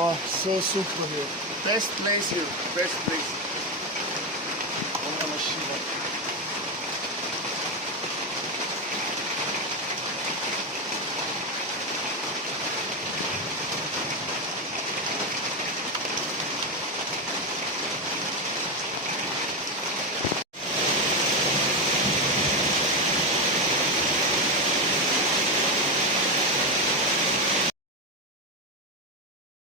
Wow, so super here. Best place here. Best place. Om Namah Shivaya.